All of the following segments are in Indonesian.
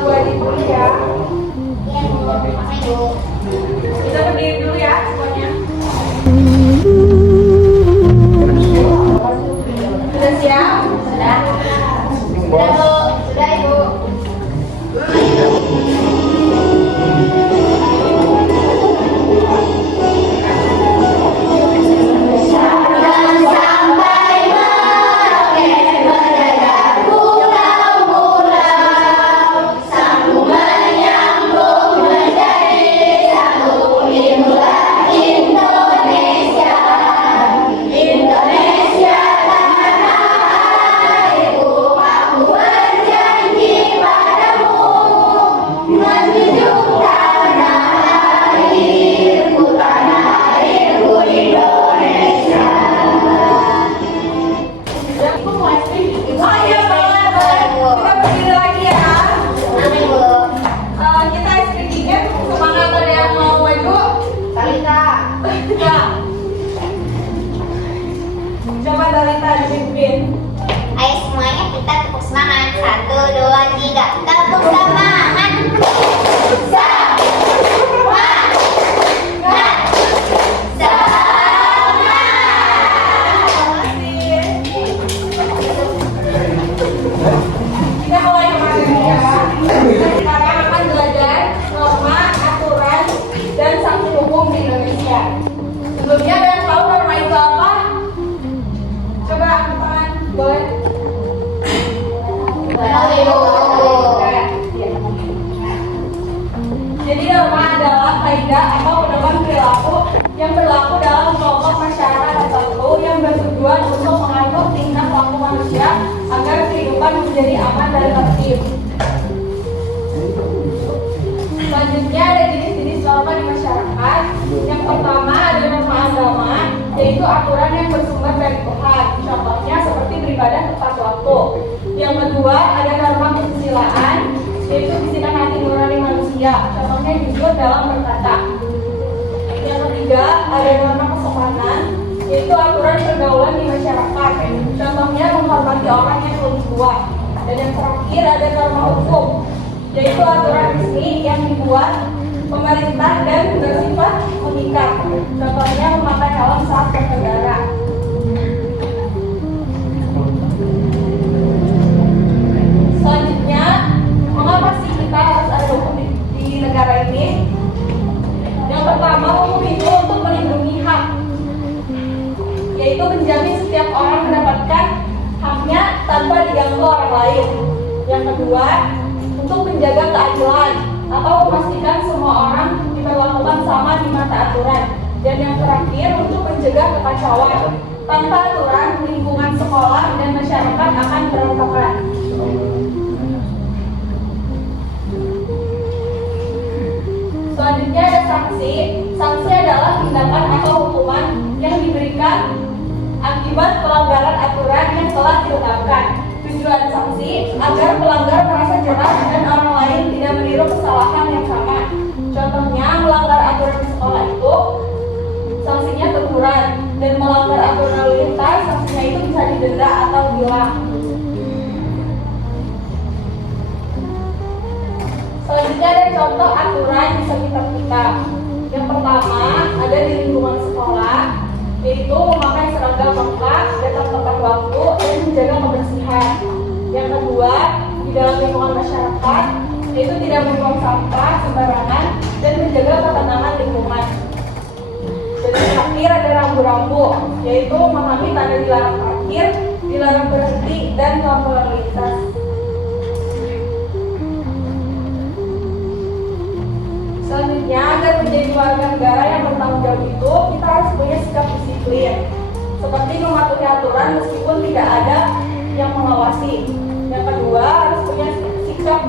Bu Adi dulu ya. Iya, Bu. Makasih, Bu. Kita berdiri dulu ya semuanya. Sudah siap? Sudah. Sudah, Bu. Sudah, Ibu. Jangan sampai meroket mendadak pulau-pulau, sambung menyambung menjadi satu. Inilah Indonesia, Indonesia tanah airku. Aku berjanji padamu menjunjung tanah airku Indonesia. Oh iya boleh, boleh. Kita berdiri lagi ya. Amin, Bu. Kita SPG-nya semangat, ada yang mau maju? Talita. Ya. Coba Dalita dipimpin. Ayo semuanya kita tepuk semangat. 1, 2, 3. Tepuk semangat. Semangat. Kita mulai kemarin ya. Sekarang akan belajar norma, aturan, dan sanksi hukum di Indonesia. Sebelumnya ada yang tahu norma itu apa? Coba angkat tangan, boleh? Boleh, Bu. Jadi norma adalah kaidah atau pedoman perilaku yang berlaku dalam kelompok masyarakat tertentu yang bertujuan untuk mengatur tingkah laku manusia agar kehidupan menjadi aman dan tertib. Selanjutnya ada jenis-jenis norma di masyarakat. Yang pertama ada norma agama, yaitu aturan yang bersumber dari Tuhan. Contohnya seperti beribadah tepat waktu. Yang kedua ada norma kesusilaan, yaitu bisikan hati nurani manusia. Contohnya jujur dalam berkata. Yang ketiga ada norma kesopanan, yaitu aturan pergaulan di masyarakat. Contohnya menghormati orang yang lebih tua. Dan yang terakhir ada norma hukum, yaitu aturan resmi yang dibuat pemerintah dan bersifat mengikat. Contohnya memakai helm saat berkendara. Selanjutnya, mengapa sih kita harus ada hukum di negara ini? Yang pertama, hukum itu untuk melindungi hak, yaitu menjamin setiap orang mendapatkan haknya tanpa diganggu orang lain. Yang kedua, untuk menjaga keadilan atau memastikan semua orang diperlakukan sama di mata aturan. Dan yang terakhir, untuk mencegah kekacauan. Tanpa aturan, lingkungan sekolah dan masyarakat akan berantakan. Selanjutnya ada sanksi. Sanksi adalah tindakan atau hukuman yang diberikan akibat pelanggaran aturan yang telah ditetapkan. Tujuan sanksi agar pelanggar merasa jelas dan orang lain tidak meniru kesalahan yang sama. Contohnya melanggar aturan di sekolah itu sanksinya teguran, dan melanggar aturan lalu lintas sanksinya itu bisa didenda atau tilang. Selanjutnya ada contoh aturan di sekitar kita. Yang pertama ada di lingkungan sekolah, yaitu memakai seragam lengkap, datang tepat waktu, dan menjaga kebersihan. Yang kedua di dalam lingkungan masyarakat, yaitu tidak membuang sampah sembarangan dan menjaga ketenangan lingkungan. Dan yang terakhir ada rambu-rambu, yaitu memahami tanda dilarang parkir, dilarang berhenti, dan lampu lalu lintas. Selanjutnya, agar menjadi warga negara yang bertanggung jawab itu, kita harus punya sikap disiplin, seperti mematuhi aturan meskipun tidak ada yang mengawasi. Yang kedua, harus punya sikap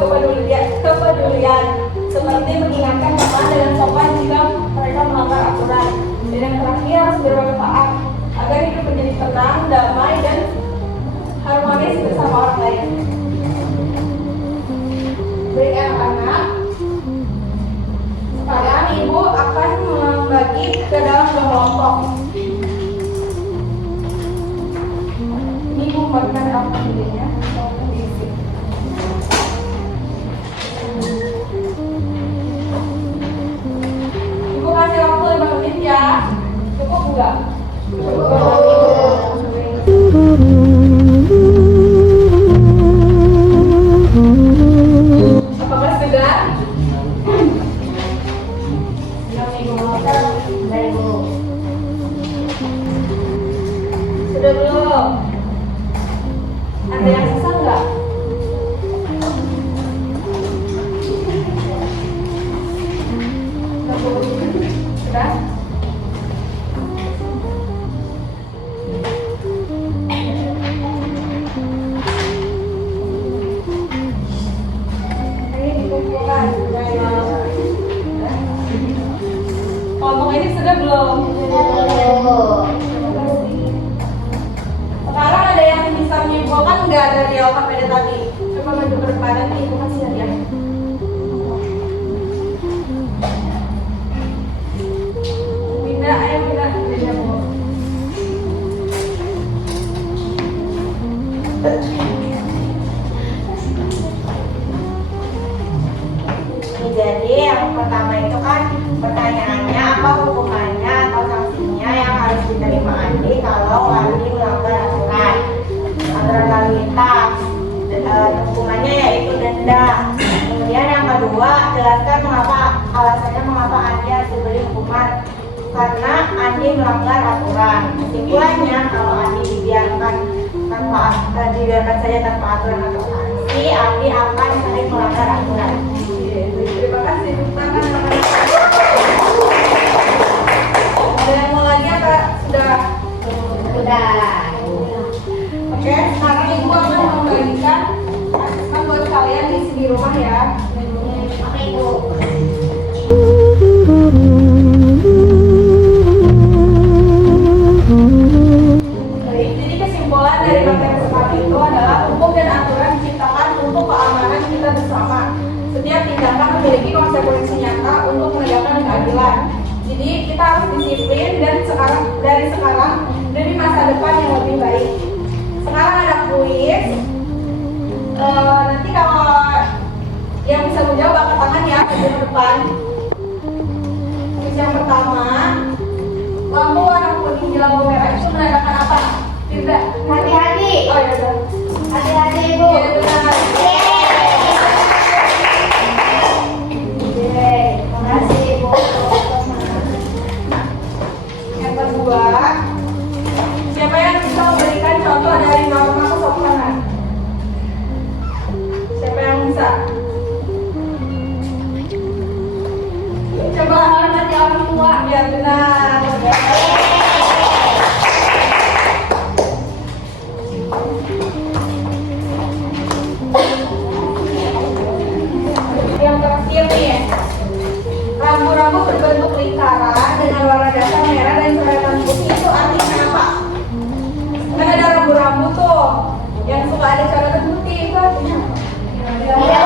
kepedulian, seperti mengingatkan teman dengan sopan jika mereka melanggar aturan. Dan yang terakhir, harus bermanfaat agar hidup menjadi tenang, damai, dan harmonis bersama orang lain. Baik anak-anak, sekarang ibu akan membagi ke dalam dua kelompok. Ini ibu membagikan apa videonya? enggak? Apakah sudah? Sudah belum? Ada yang susah enggak? Sudah? Ini dikumpulkan. Kelompok ini sudah belum? Sekarang ada yang bisa menyimpulkan nggak dari OKPD tadi? Coba maju ke depan nanti ibu kasih hadiah. Bina, ayo Bina, Bina Bu. Jadi yang pertama itu kan pertanyaannya apa hukumannya atau sanksinya yang harus diterima Andi kalau Andi melanggar aturan lalu lintas. Hukumannya yaitu denda. Kemudian yang kedua, jelaskan alasannya mengapa Andi harus diberi hukuman karena Andi melanggar aturan. Kesimpulannya kalau Andi dibiarkan saja tanpa aturan atau sanksi, Andi akan sering melanggar aturan. Terima kasih. Tepuk tangan anak-anak. Ada yang mau lagi apa sudah? Udah. Oke, sekarang ibu akan membagikan asesmen buat kalian di rumah ya. Oke, Bu. Baik, jadi kesimpulan dari materi sekali itu adalah hukum dan aturan diciptakan untuk keamanan kita bersama. Setiap tindakan memiliki konsekuensi nyata untuk menegakkan keadilan. Jadi kita harus disiplin dan dari sekarang demi masa depan yang lebih baik. Sekarang ada kuis. Nanti kalau yang bisa menjawab angkat tangan ya ke depan. Kuis yang pertama, lampu warna kuning di lampu merah itu menandakan apa? Tidak. Hati-hati. Oh ya udah. Hati-hati, Bu. Iya benar. Makasih, Bu. Yang kedua, siapa yang bisa memberikan contoh dari norma kesopanan? Siapa yang bisa? Coba hormati orang tua. Ya benar. Yang terakhir nih, rambu-rambu berbentuk lingkaran dengan warna dasar merah dan coretan putih itu artinya apa? Kan ada rambu-rambu tuh yang suka ada coretan putih itu artinya apa? Tidak